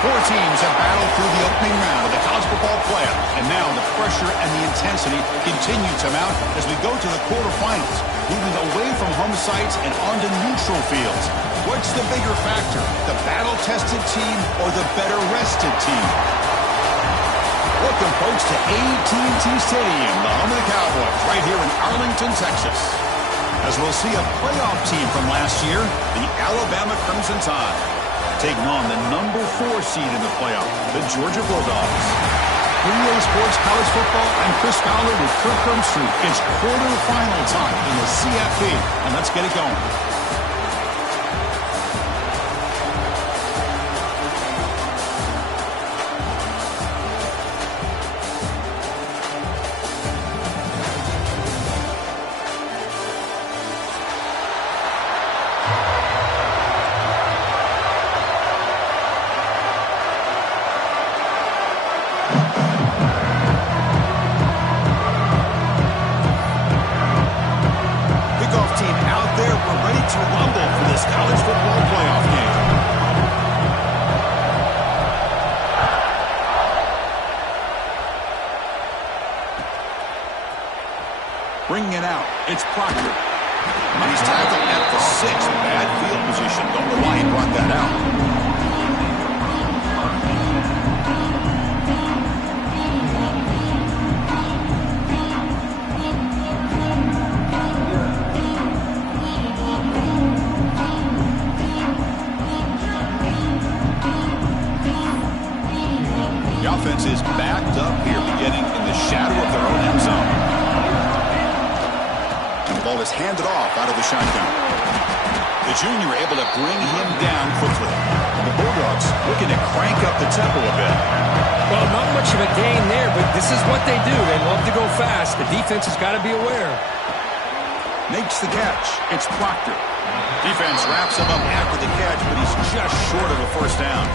Four teams have battled through the opening round of the college football playoff, and now the pressure and the intensity continue to mount as we go to the quarterfinals, moving away from home sites and onto neutral fields. What's the bigger factor, the battle-tested team or the better-rested team? Welcome, folks, to AT&T Stadium, the home of the Cowboys, right here in Arlington, Texas. As we'll see a playoff team from last year, the Alabama Crimson Tide, taking on the number 4 seed in the playoff, the Georgia Bulldogs. For EA Sports College Football, I'm Chris Fowler with Kirk Herbstreit. It's quarterfinal time in the CFP, and let's get it going. Bringing it out, it's Proctor. And he's tackled at the 6. Bad field position. Don't know why he brought that out. The offense is backed up here, beginning in the shadow of their own end zone. The ball is handed off out of the shotgun. The junior able to bring him down quickly. The Bulldogs looking to crank up the tempo a bit. Well, not much of a gain there, but this is what they do. They love to go fast. The defense has got to be aware. Makes the catch. It's Proctor. Defense wraps him up after the catch, but he's just short of a first down.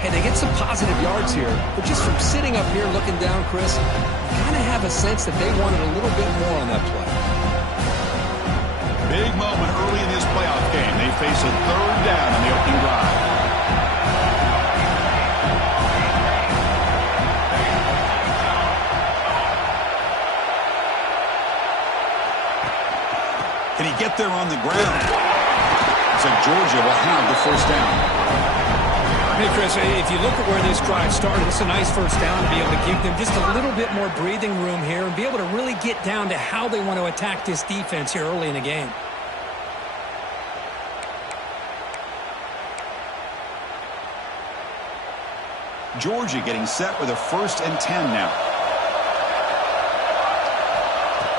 Hey, they get some positive yards here, but just from sitting up here looking down, Chris, kind of have a sense that they wanted a little bit more on that play. Big moment early in this playoff game. They face a third down in the opening drive. Can he get there on the ground? So Georgia will have the first down. Hey, Chris, if you look at where this drive started, it's a nice first down to be able to give them just a little bit more breathing room here and be able to really get down to how they want to attack this defense here early in the game. Georgia getting set with a 1st and 10 now.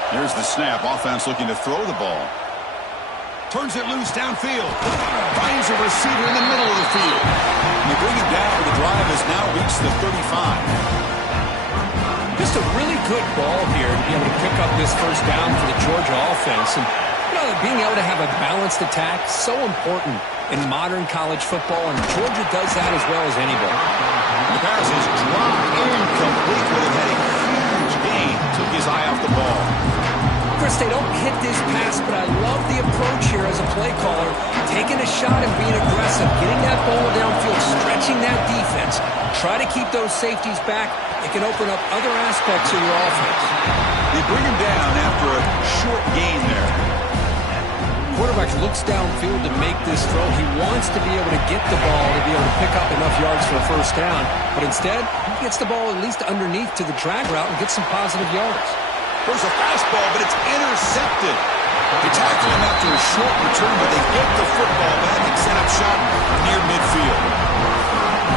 Here's the snap. Offense looking to throw the ball. Turns it loose downfield. Finds a receiver in the middle of the field. And they bring him down. The drive has now reached the 35. Just a really good ball here to be able to pick up this first down for the Georgia offense. And, you know, being able to have a balanced attack, so important in modern college football, and Georgia does that as well as anybody. The pass is dropped incomplete, but it had a huge gain. Took his eye off the ball. Chris, they don't hit this pass, but I love the approach here as a play caller. Taking a shot and being aggressive, getting that ball downfield, stretching that defense. Try to keep those safeties back. It can open up other aspects of your offense. They bring him down after a short gain there. Quarterback looks downfield to make this throw. He wants to be able to get the ball to be able to pick up enough yards for a first down. But instead, he gets the ball at least underneath to the drag route and gets some positive yards. There's a fastball, but it's intercepted. They tackle him after a short return, but they get the football back and set up shop near midfield.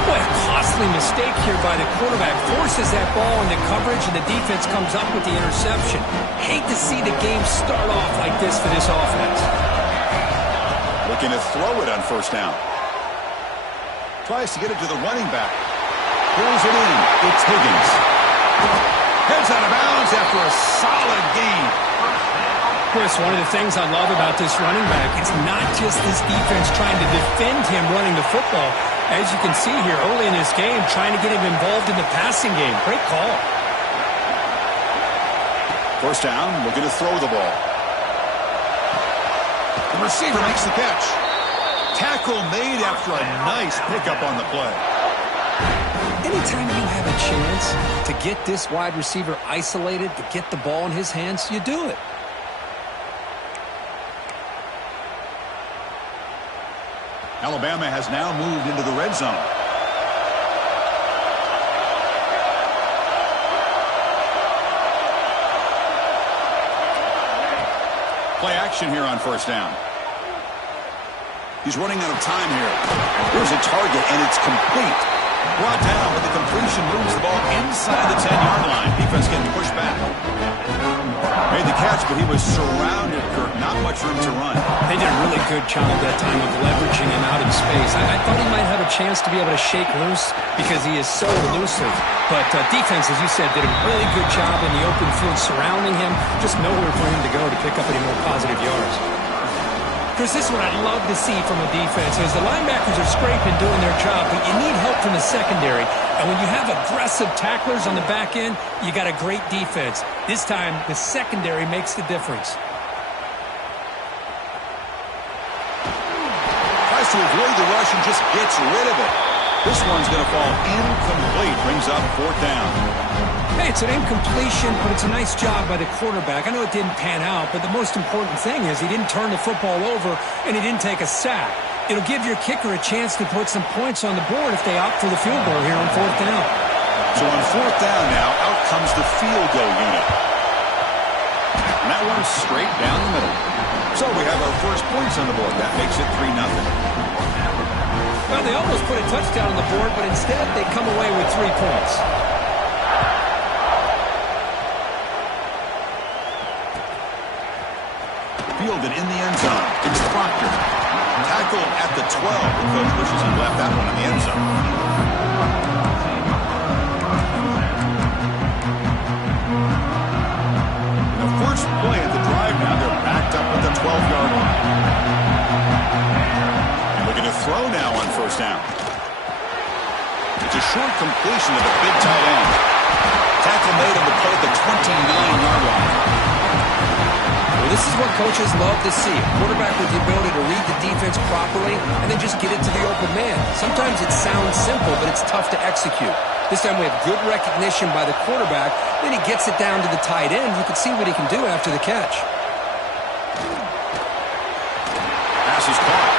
Boy, a costly mistake here by the quarterback. Forces that ball into coverage, and the defense comes up with the interception. Hate to see the game start off like this for this offense. Looking to throw it on first down. Tries to get it to the running back. Pulls it in. It's Higgins. Heads out of bounds after a solid gain. Chris, one of the things I love about this running back, it's not just this defense trying to defend him running the football. As you can see here early in this game, trying to get him involved in the passing game. Great call. First down, looking to throw the ball. The receiver makes the catch. Tackle made after a nice pickup on the play. Anytime you have a chance to get this wide receiver isolated, to get the ball in his hands, you do it. Alabama has now moved into the red zone. Play action here on first down. He's running out of time here. Here's a target, and it's complete. Brought down, but the completion moves the ball inside the 10-yard line. Defense getting pushed back. Made the catch, but he was surrounded, Kirk. Not much room to run. They did a really good job that time of leveraging him out in space. I thought he might have a chance to be able to shake loose because he is so elusive. But defense, as you said, did a really good job in the open field surrounding him. Just nowhere for him to go to pick up any more positive yards. Chris, this is what I'd love to see from a defense is the linebackers are scraping doing their job, but you need help from the secondary. And when you have aggressive tacklers on the back end, you got a great defense. This time, the secondary makes the difference. Tries to avoid the rush and just gets rid of it. This one's going to fall incomplete. Brings up fourth down. Hey, it's an incompletion, but it's a nice job by the quarterback. I know it didn't pan out, but the most important thing is he didn't turn the football over and he didn't take a sack. It'll give your kicker a chance to put some points on the board if they opt for the field goal here on fourth down. So on fourth down now, out comes the field goal unit. And that one's straight down the middle. So we have our first points on the board. That makes it 3-0. Well, they almost put a touchdown on the board, but instead they come away with 3 points. Fielded in the end zone. It's Proctor. Tackled at the 12. The coach wishes he left that one in the end zone. In the first play of the drive now, they're backed up at the 12-yard line. And looking to throw now on first down. It's a short completion of the big tight end. Tackle made on the play at the 29-yard line. Well, this is what coaches love to see. A quarterback with the ability to read the defense properly and then just get it to the open man. Sometimes it sounds simple, but it's tough to execute. This time we have good recognition by the quarterback. Then he gets it down to the tight end. You can see what he can do after the catch. Pass is caught.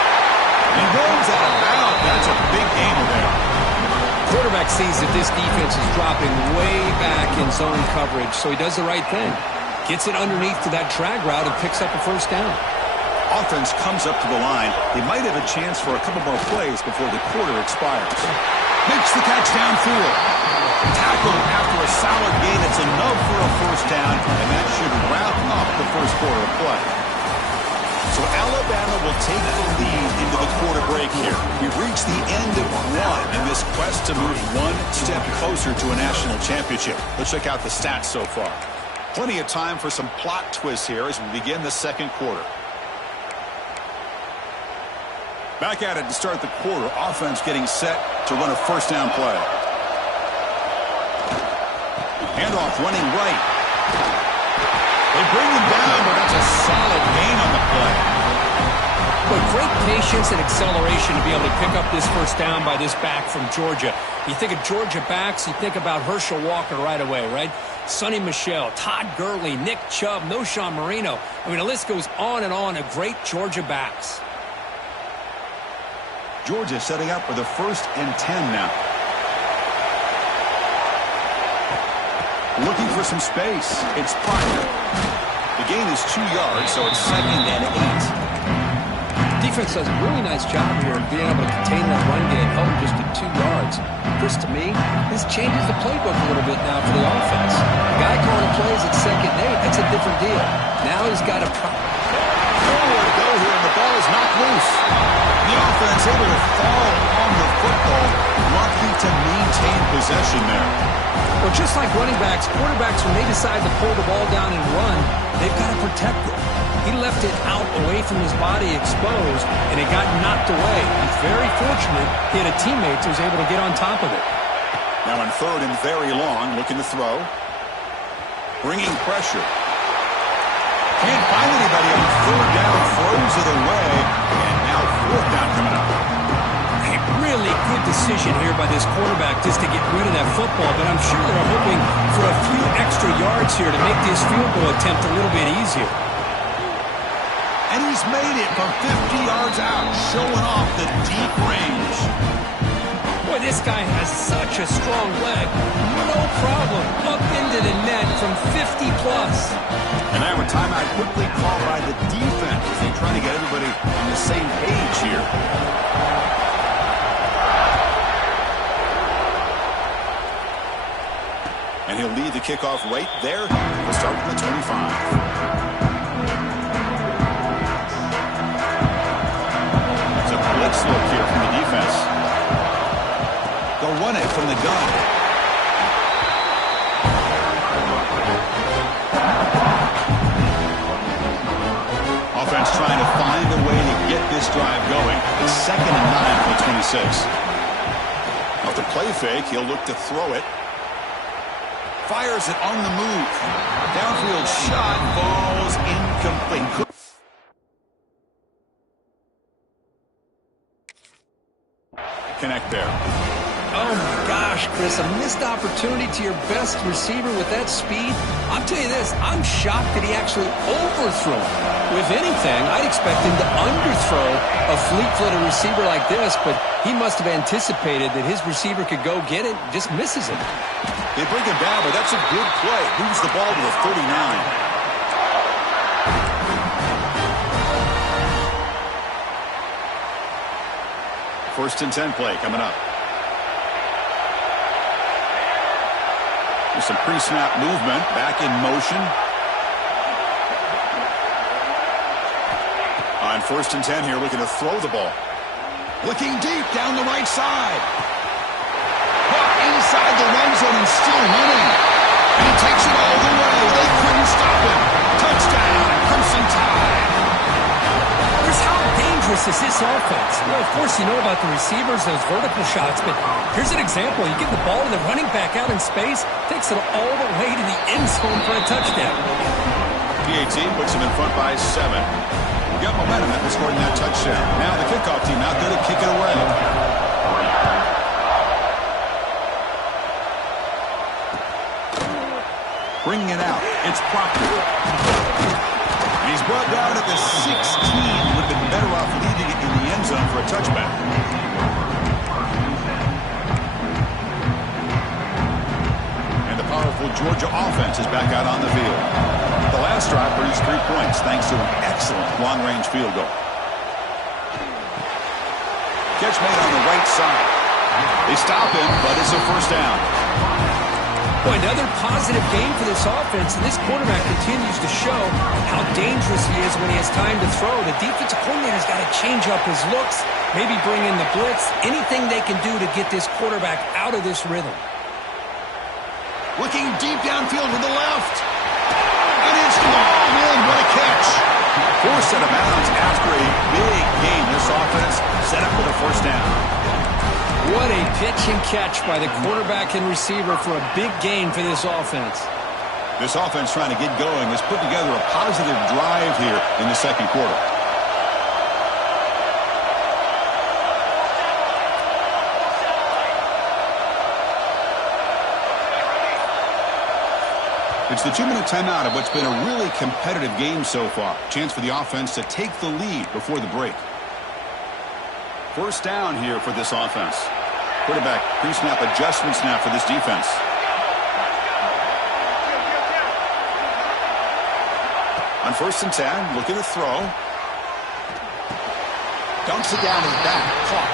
He runs out of bounds. That's a big gain there. Quarterback sees that this defense is dropping way back in zone coverage, so he does the right thing. Gets it underneath to that drag route and picks up a first down. Offense comes up to the line. They might have a chance for a couple more plays before the quarter expires. Makes the catch downfield. Tackled after a solid gain. It's enough for a first down, and that should wrap up the first quarter of play. So Alabama will take the lead into the quarter break here. We've reached the end of one in this quest to move one step closer to a national championship. Let's check out the stats so far. Plenty of time for some plot twists here as we begin the second quarter. Back at it to start the quarter. Offense getting set to run a first down play. Handoff running right. They bring him down, but that's a solid gain on the play. But great patience and acceleration to be able to pick up this first down by this back from Georgia. You think of Georgia backs, you think about Herschel Walker right away, right? Sonny Michel, Todd Gurley, Nick Chubb, Noshawn Marino. I mean, the list goes on and on of great Georgia backs. Georgia setting up with a 1st and 10 now. Looking for some space. It's Proctor. The gain is 2 yards, so it's 2nd and 8. Defense does a really nice job here of being able to contain that run game, held him just to 2 yards. Chris, to me, this changes the playbook a little bit now for the offense. The guy calling plays at 2nd and 8, that's a different deal. Now he's got a nowhere to go here, and the ball is knocked loose. The offense able to fall on the football, lucky to maintain possession there. Well, just like running backs, quarterbacks, when they decide to pull the ball down and run, they've got to protect it. He left it out away from his body exposed, and it got knocked away. He's very fortunate he had a teammate who was able to get on top of it. Now on 3rd and very long, looking to throw. Bringing pressure. Can't find anybody on 3rd down, throws it away, and now 4th down coming this quarterback just to get rid of that football, but I'm sure they're hoping for a few extra yards here to make this field goal attempt a little bit easier. And he's made it from 50 yards out, showing off the deep range. Boy, this guy has such a strong leg. No problem. Up into the net from 50 plus. And now a timeout quickly called by the defense as they try to get everybody on the same page here. And he'll lead the kickoff right there. We'll start with the 25. Blitz look here from the defense. They'll run it from the gun. Offense trying to find a way to get this drive going. It's 2nd and 9 for the 26. Off the play fake, he'll look to throw it. Fires it on the move. Downfield shot falls incomplete. Connect there. Oh, my gosh, Chris, a missed opportunity to your best receiver with that speed. I'll tell you this, I'm shocked that he actually overthrew him. If anything, I'd expect him to underthrow a fleet-footed receiver like this, but he must have anticipated that his receiver could go get it, just misses it. They bring him down, but that's a good play. Moves the ball to the 39. 1st and 10 play coming up. There's some pre-snap movement. Back in motion. On 1st and 10 here, looking to throw the ball. Looking deep down the right side. Caught inside the run zone and still running. And he takes it all the way. They couldn't stop him. Touchdown, Crimson Tide. How dangerous is this offense? Well, of course, you know about the receivers, those vertical shots, but here's an example. You give the ball to the running back out in space, takes it all the way to the end zone for a touchdown. PAT puts him in front by 7. We got momentum after scoring that touchdown. Now the kickoff team out there to kick it away. Bringing it out. It's Proctor. And he's brought down at the 16. Would have been better off leaving it in the end zone for a touchback. And the powerful Georgia offense is back out on the field. The last drive produced 3 points thanks to an excellent long-range field goal. Catch made on the right side. They stop him, but it's a 1st down. Boy, another positive game for this offense, and this quarterback continues to show how dangerous he is when he has time to throw. The defensive coordinator's got to change up his looks, maybe bring in the blitz, anything they can do to get this quarterback out of this rhythm. Looking deep downfield to the left. And it's all in. What a catch. 4 set of bounds after a big game. This offense set up with a 1st down. What a pitch and catch by the quarterback and receiver for a big gain for this offense. This offense trying to get going has put together a positive drive here in the 2nd quarter. It's the 2-minute timeout of what's been a really competitive game so far. Chance for the offense to take the lead before the break. 1st down here for this offense. Quarterback pre-snap adjustment snap for this defense. On 1st and 10, looking to throw. Dumps it down and back. Caught.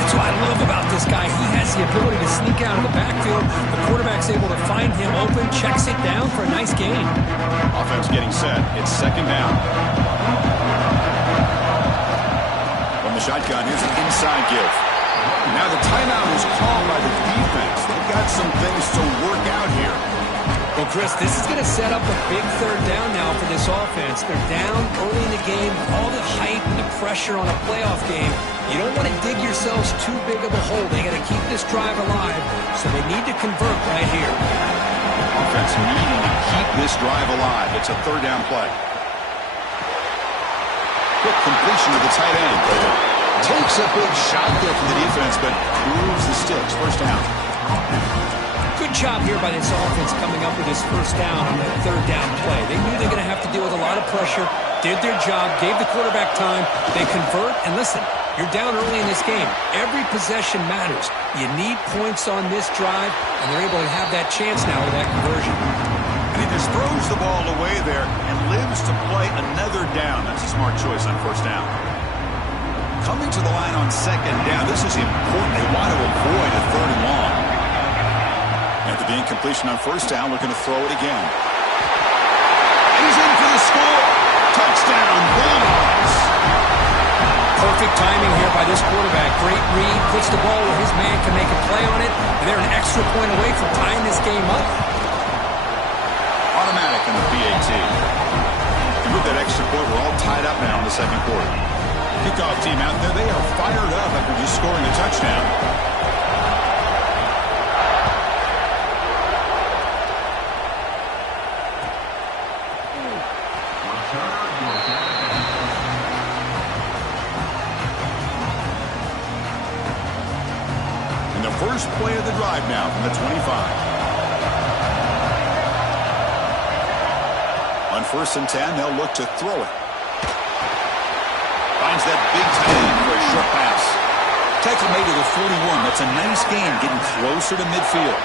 That's what I love about this guy. He has the ability to sneak out of the backfield. The quarterback's able to find him open, checks it down for a nice gain. Offense getting set. It's 2nd down. From the shotgun, here's an inside give. Now the timeout is called by the defense. They've got some things to work out here. Well, Chris, this is going to set up a big 3rd down now for this offense. They're down early in the game. All the hype and the pressure on a playoff game. You don't want to dig yourselves too big of a hole. They got to keep this drive alive, so they need to convert right here. Offense needing to keep this drive alive. It's a 3rd down play. Quick completion to the tight end. Takes a big shot there from the defense, but moves the sticks. First down. Good job here by this offense coming up with this first down on that third down play. They knew they were going to have to deal with a lot of pressure, did their job, gave the quarterback time. They convert, and listen, you're down early in this game. Every possession matters. You need points on this drive, and they're able to have that chance now with that conversion. And he just throws the ball away there and lives to play another down. That's a smart choice on first down. Coming to the line on second down, this is important. They want to avoid a third and long. After the incompletion on first down, looking to throw it again. And he's in for the score. Touchdown, Bulldogs. Perfect timing here by this quarterback. Great read, puts the ball where his man can make a play on it, and they're an extra point away from tying this game up. Automatic in the PAT. And with that extra point, we're all tied up now in the second quarter. Kickoff team out there, they are fired up after just scoring a touchdown. And the first play of the drive now from the 25. On 1st and 10, they'll look to throw it. Finds that big tight end for a short pass. Tackle made to the 41. That's a nice gain, getting closer to midfield.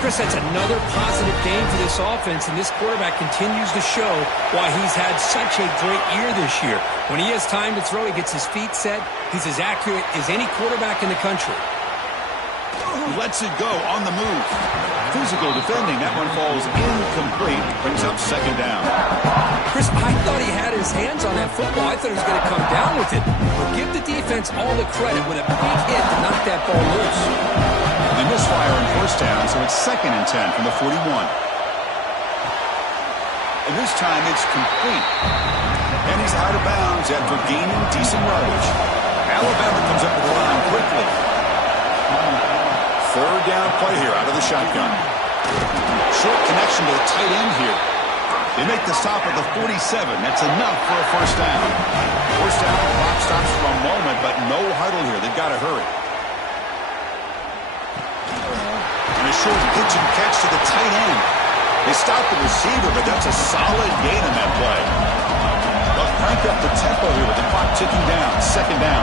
Chris, that's another positive game for this offense, and this quarterback continues to show why he's had such a great year this year. When he has time to throw, he gets his feet set. He's as accurate as any quarterback in the country. Lets it go on the move. Physical defending. That one falls incomplete. Brings up second down. Chris, I thought he had his hands on that football. I thought he was going to come down with it. But give the defense all the credit with a big hit to knock that ball loose. They misfire on first down, so it's 2nd and 10 from the 41. And this time it's complete. And he's out of bounds after gaining decent yardage. Alabama comes up with the line quickly. Third down play here out of the shotgun. Short connection to the tight end here. They make the stop at the 47. That's enough for a first down. First down, clock stops for a moment, but no huddle here. They've got to hurry. And a short pitch and catch to the tight end. They stop the receiver, but that's a solid gain on that play. They'll crank up the tempo here with the clock ticking down. Second down.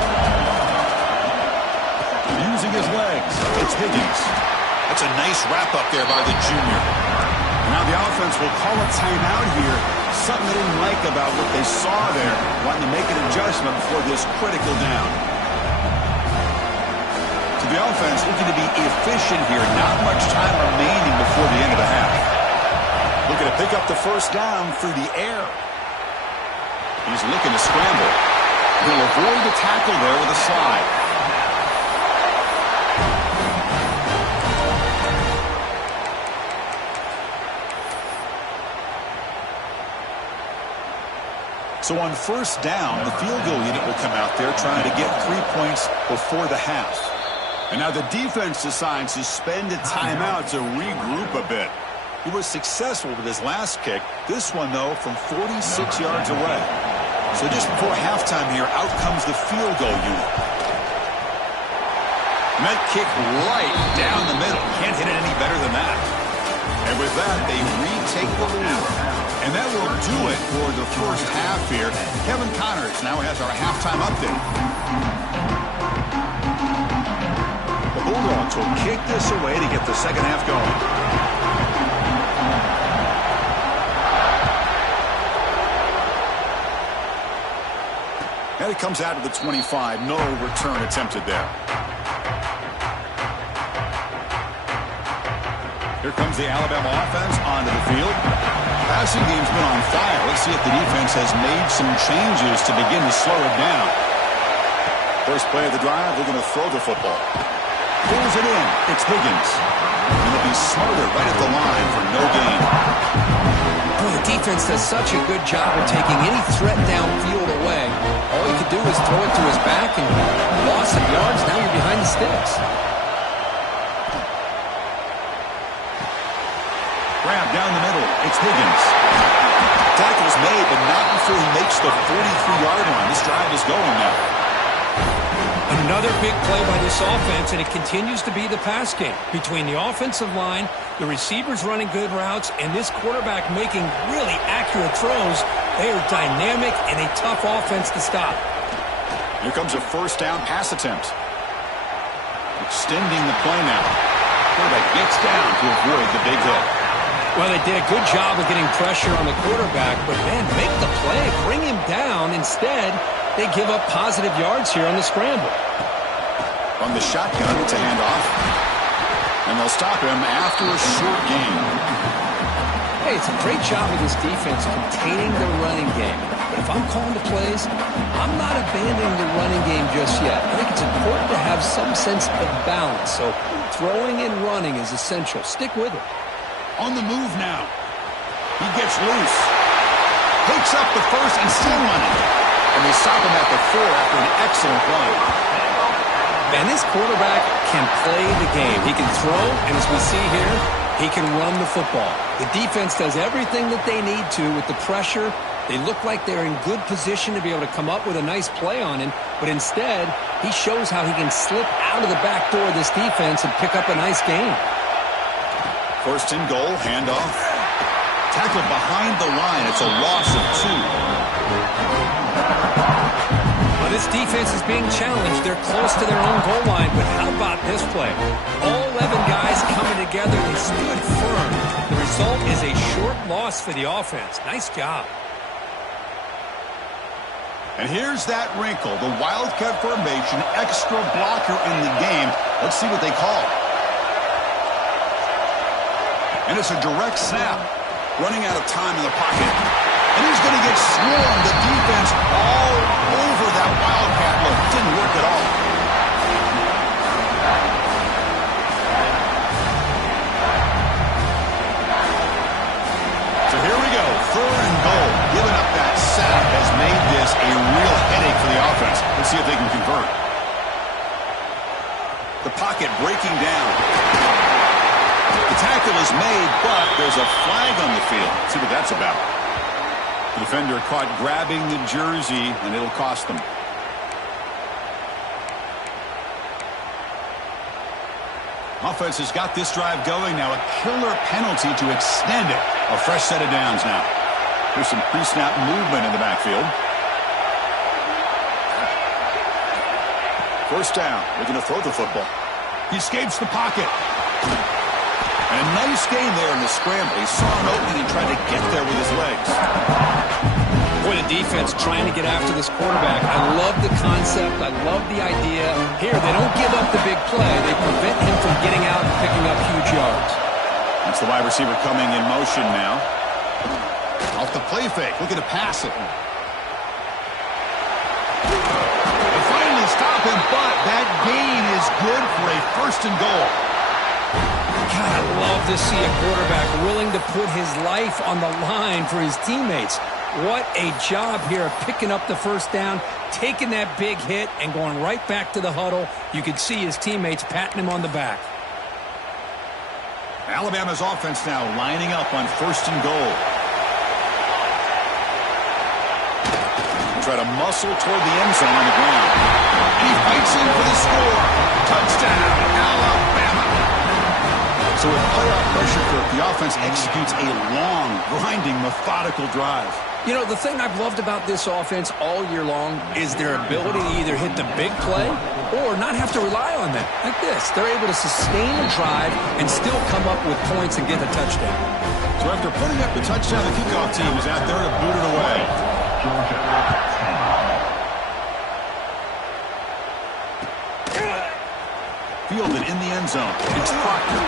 Using his legs, it's Higgins. That's a nice wrap-up there by the junior. Now the offense will call a timeout here. Something they didn't like about what they saw there. Wanting to make an adjustment before this critical down. So the offense looking to be efficient here. Not much time remaining before the end of the half. Looking to pick up the first down through the air. He's looking to scramble. He'll avoid the tackle there with a slide. So on first down, the field goal unit will come out there trying to get 3 points before the half. And now the defense decides to spend a timeout to regroup a bit. He was successful with his last kick. This one, though, from 46 yards away. So just before halftime here, out comes the field goal unit. And that kick right down the middle. Can't hit it any better than that. And with that, they retake the lead. And that will do it for the first half here. Kevin Connors now has our halftime update. The Bulldogs will kick this away to get the second half going. And it comes out to the 25. No return attempted there. Here comes the Alabama offense onto the field. Passing game's been on fire. Let's see if the defense has made some changes to begin to slow it down. First play of the drive, they're going to throw the football. Pulls it in. It's Higgins. And they'll be smarter right at the line for no gain. Well, the defense does such a good job of taking any threat downfield away. All he could do is throw it to his back and loss of yards. Now you're behind the sticks. Grab down the middle. It's Higgins. Tackle's made, but not before he makes the 43-yard line. This drive is going now. Another big play by this offense, and it continues to be the pass game. Between the offensive line, the receivers running good routes, and this quarterback making really accurate throws, they are dynamic and a tough offense to stop. Here comes a first down pass attempt. Extending the play now. Quarterback gets down to avoid the big hit. Well, they did a good job of getting pressure on the quarterback, but, man, make the play, bring him down. Instead, they give up positive yards here on the scramble. On the shotgun, it's a handoff. And they'll stop him after a short gain. Hey, it's a great job of this defense containing the running game. But if I'm calling the plays, I'm not abandoning the running game just yet. I think it's important to have some sense of balance. So throwing and running is essential. Stick with it. On the move now. He gets loose. Picks up the first and still running. And they stop him at the 4 after an excellent run. And this quarterback can play the game. He can throw, and as we see here, he can run the football. The defense does everything that they need to with the pressure. They look like they're in good position to be able to come up with a nice play on him, but instead, he shows how he can slip out of the back door of this defense and pick up a nice gain. First and goal, handoff. Tackled behind the line. It's a loss of 2. Well, this defense is being challenged. They're close to their own goal line, but how about this play? All 11 guys coming together. They stood firm. The result is a short loss for the offense. Nice job. And here's that wrinkle. The Wildcat formation, extra blocker in the game. Let's see what they call. And it's a direct snap. Running out of time in the pocket. And he's going to get swarmed. The defense all over that Wildcat look. Didn't work at all. So here we go. 3rd and goal. Giving up that sack has made this a real headache for the offense. Let's see if they can convert. The pocket breaking down. The tackle is made, but there's a flag on the field. Let's see what that's about. The defender caught grabbing the jersey, and it'll cost them. Offense has got this drive going now. A killer penalty to extend it. A fresh set of downs now. There's some pre-snap movement in the backfield. First down. Looking to throw the football. He escapes the pocket. And a nice gain there in the scramble. He saw an opening and tried to get there with his legs. Boy, the defense trying to get after this quarterback. I love the concept. I love the idea. Here, they don't give up the big play. They prevent him from getting out and picking up huge yards. That's the wide receiver coming in motion now. Off the play fake. Looking to pass it. They finally stop him, but that gain is good for a 1st and goal. God, I love to see a quarterback willing to put his life on the line for his teammates. What a job here of picking up the first down, taking that big hit, and going right back to the huddle. You could see his teammates patting him on the back. Alabama's offense now lining up on 1st and goal. Try to muscle toward the end zone on the ground. And he fights in for the score. Touchdown, Alabama. So with playoff pressure, Kirk, the offense executes a long, grinding, methodical drive. You know, the thing I've loved about this offense all year long is their ability to either hit the big play or not have to rely on that. Like this. They're able to sustain a drive and still come up with points and get a touchdown. So after putting up the touchdown, the kickoff team is out there to boot it away. Fielded in the end zone. It's Proctor.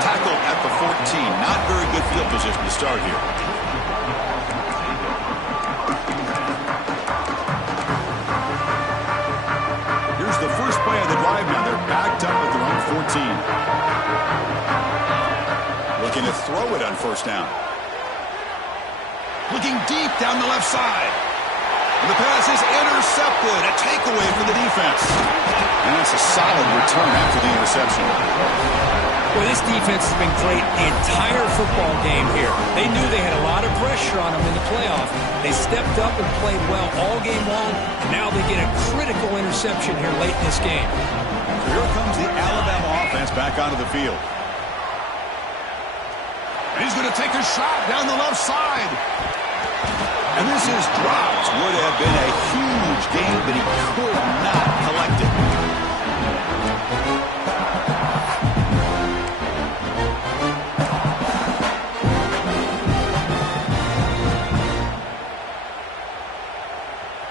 Tackled at the 14. Not very good field position to start here. Here's the first play of the drive now. They're backed up at their own 14. Looking to throw it on 1st down. Looking deep down the left side. And the pass is intercepted. A takeaway for the defense. And that's a solid return after the interception. Well, this defense has been great the entire football game here. They knew they had a lot of pressure on them in the playoff. They stepped up and played well all game long, and now they get a critical interception here late in this game. So here comes the Alabama offense back onto the field. And he's going to take a shot down the left side. And this is dropped. Would have been a huge game, but he could not collect it.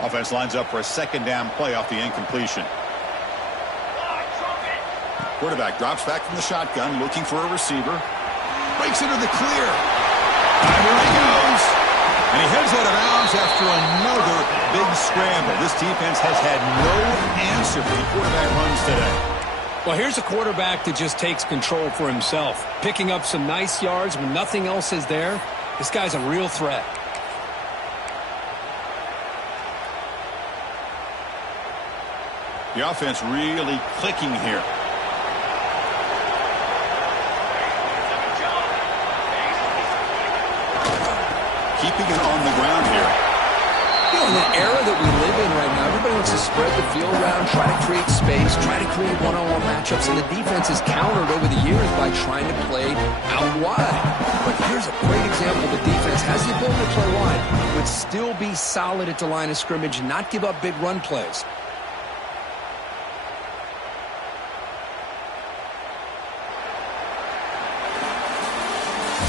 Offense lines up for a second down play off the incompletion. Quarterback drops back from the shotgun, looking for a receiver. Breaks into the clear. And here he goes. And he heads out of bounds after another big scramble. This defense has had no answer for the quarterback runs today. Well, here's a quarterback that just takes control for himself, picking up some nice yards when nothing else is there. This guy's a real threat. The offense really clicking here. Keeping it on the ground here. You know, in the era that we live in right now, everybody wants to spread the field around, try to create space, try to create one-on-one matchups, and the defense is countered over the years by trying to play out wide. But here's a great example. The defense has the ability to play wide, but still be solid at the line of scrimmage and not give up big run plays.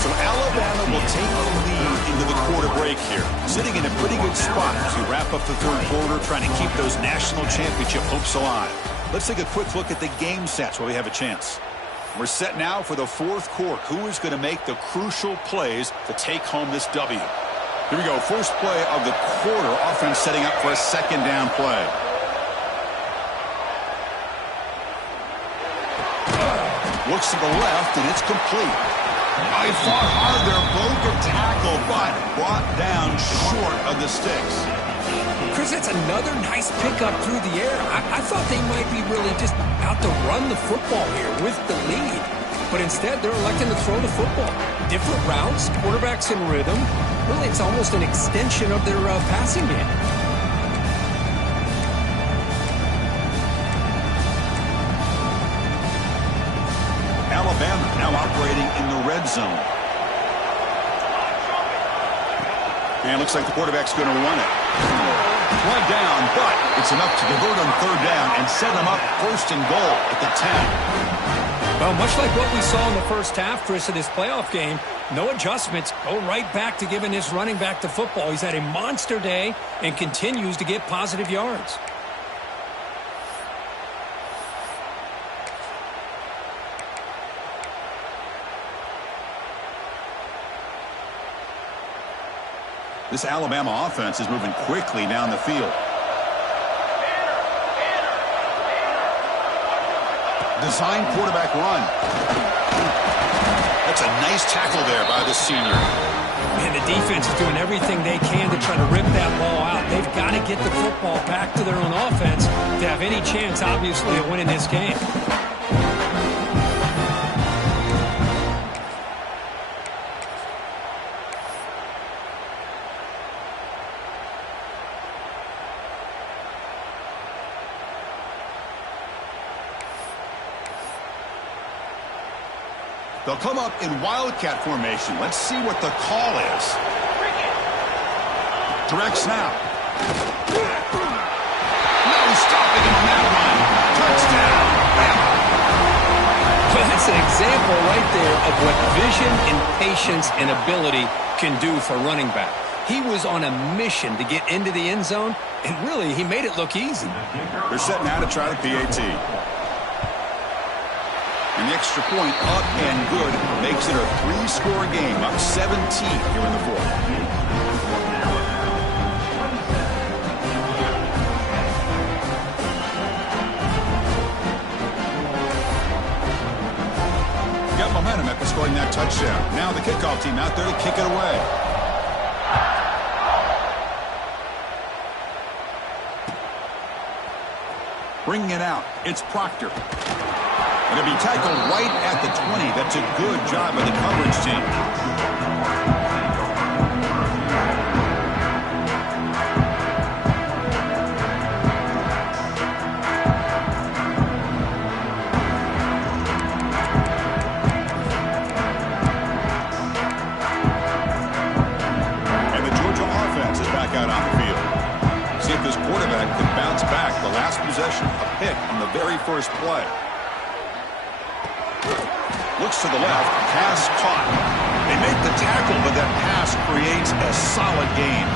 So Alabama will take the lead into the quarter break here. Sitting in a pretty good spot as we wrap up the third quarter, trying to keep those national championship hopes alive. Let's take a quick look at the game sets while we have a chance. We're set now for the fourth quarter. Who is going to make the crucial plays to take home this W? Here we go. First play of the quarter. Offense setting up for a second down play. Looks to the left, and it's complete. He fought hard there, broke a tackle, but brought down short of the sticks. Chris, that's another nice pickup through the air. I thought they might be really just out to run the football here with the lead. But instead, they're electing to throw the football. Different routes, quarterbacks in rhythm. Really, it's almost an extension of their passing game. Alabama now operating in the red zone. And it looks like the quarterback's going to run it. One down, but it's enough to convert on third down and set them up first and goal at the 10. Well, much like what we saw in the first half, Chris, of this playoff game, no adjustments. Go right back to giving this running back the football. He's had a monster day and continues to get positive yards. This Alabama offense is moving quickly down the field. Design quarterback run. That's a nice tackle there by the senior. And the defense is doing everything they can to try to rip that ball out. They've got to get the football back to their own offense to have any chance, obviously, of winning this game. They'll come up in wildcat formation. Let's see what the call is. Direct snap. No stopping him on that one. Touchdown, Bama. Well, that's an example right there of what vision and patience and ability can do for a running back. He was on a mission to get into the end zone, and really, he made it look easy. They're setting out to try the PAT. And the extra point up and good makes it a three-score game, up 17 here in the fourth. Got momentum after scoring that touchdown. Now the kickoff team out there to kick it away. Bringing it out, it's Proctor. It'll be tackled right at the 20. That's a good job by the coverage team. And the Georgia offense is back out on the field. See if this quarterback can bounce back. The last possession, a pick on the very first play. Looks to the left, pass caught. They make the tackle, but that pass creates a solid gain.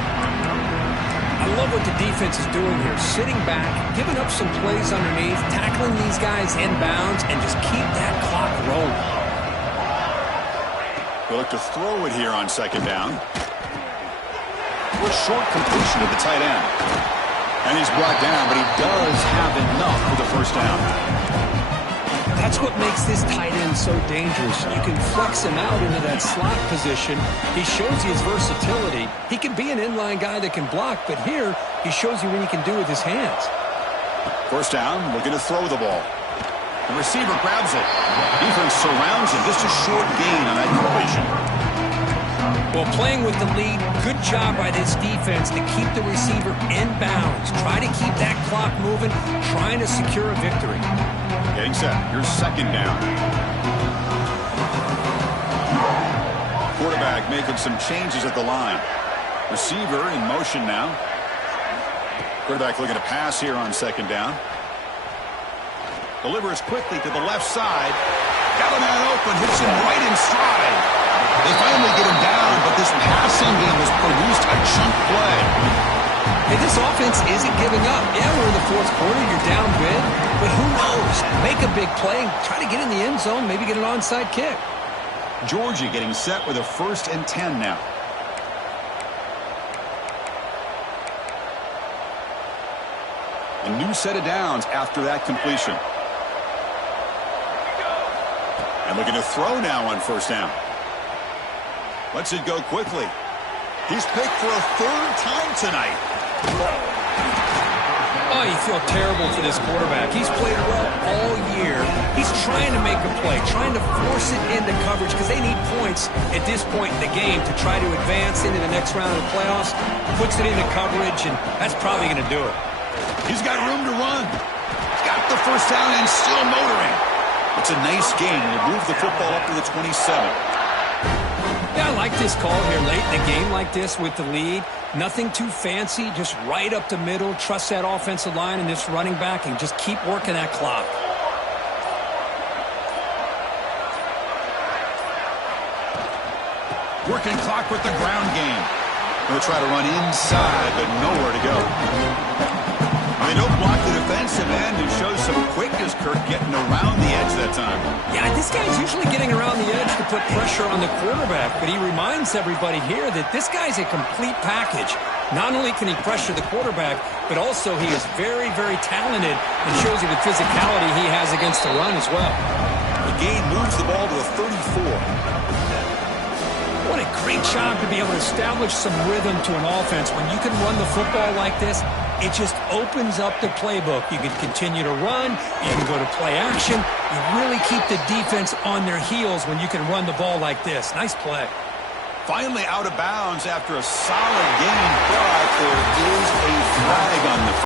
I love what the defense is doing here. Sitting back, giving up some plays underneath, tackling these guys inbounds, and just keep that clock rolling. They look to throw it here on second down. A short completion to the tight end. And he's brought down, but he does have enough for the first down. That's what makes this tight end so dangerous. You can flex him out into that slot position. He shows you his versatility. He can be an inline guy that can block, but here he shows you what he can do with his hands. First down, looking to throw the ball. The receiver grabs it. Defense surrounds him. Just a short gain on that completion. Well, playing with the lead, good job by this defense to keep the receiver in bounds. Try to keep that clock moving, trying to secure a victory. Getting set. Here's second down. Quarterback making some changes at the line. Receiver in motion now. Quarterback looking to pass here on second down. Delivers quickly to the left side. Got a man open. Hits him right in stride. They finally get him down, but this passing game has produced a chunk play. Hey, this offense isn't giving up. Yeah, we're in the fourth quarter. You're down big. But who knows? Make a big play. Try to get in the end zone. Maybe get an onside kick. Georgia getting set with a 1st and 10 now. A new set of downs after that completion. And looking to throw now on first down. Lets it go quickly. He's picked for a 3rd time tonight. Oh, you feel terrible for this quarterback. He's played well all year. He's trying to make a play, trying to force it into coverage because they need points at this point in the game to try to advance into the next round of the playoffs. Puts it into coverage, and that's probably going to do it. He's got room to run. He's got the first down and still motoring. It's a nice game. He'll move the football up to the 27. Yeah, I like this call here late in a game like this with the lead. Nothing too fancy, just right up the middle. Trust that offensive line and this running back and just keep working that clock. Working clock with the ground game. They'll try to run inside, but nowhere to go. They don't block the defensive end and show some quickness, Kirk, getting around the edge that time. Yeah, this guy's usually getting around the edge to put pressure on the quarterback, but he reminds everybody here that this guy's a complete package. Not only can he pressure the quarterback, but also he is very, very talented and shows you the physicality he has against the run as well. The gain moves the ball to the 34. What a great job to be able to establish some rhythm to an offense. When you can run the football like this, it just opens up the playbook. You can continue to run. You can go to play action. You really keep the defense on their heels when you can run the ball like this. Nice play. Finally out of bounds after a solid game, but there is a flag on the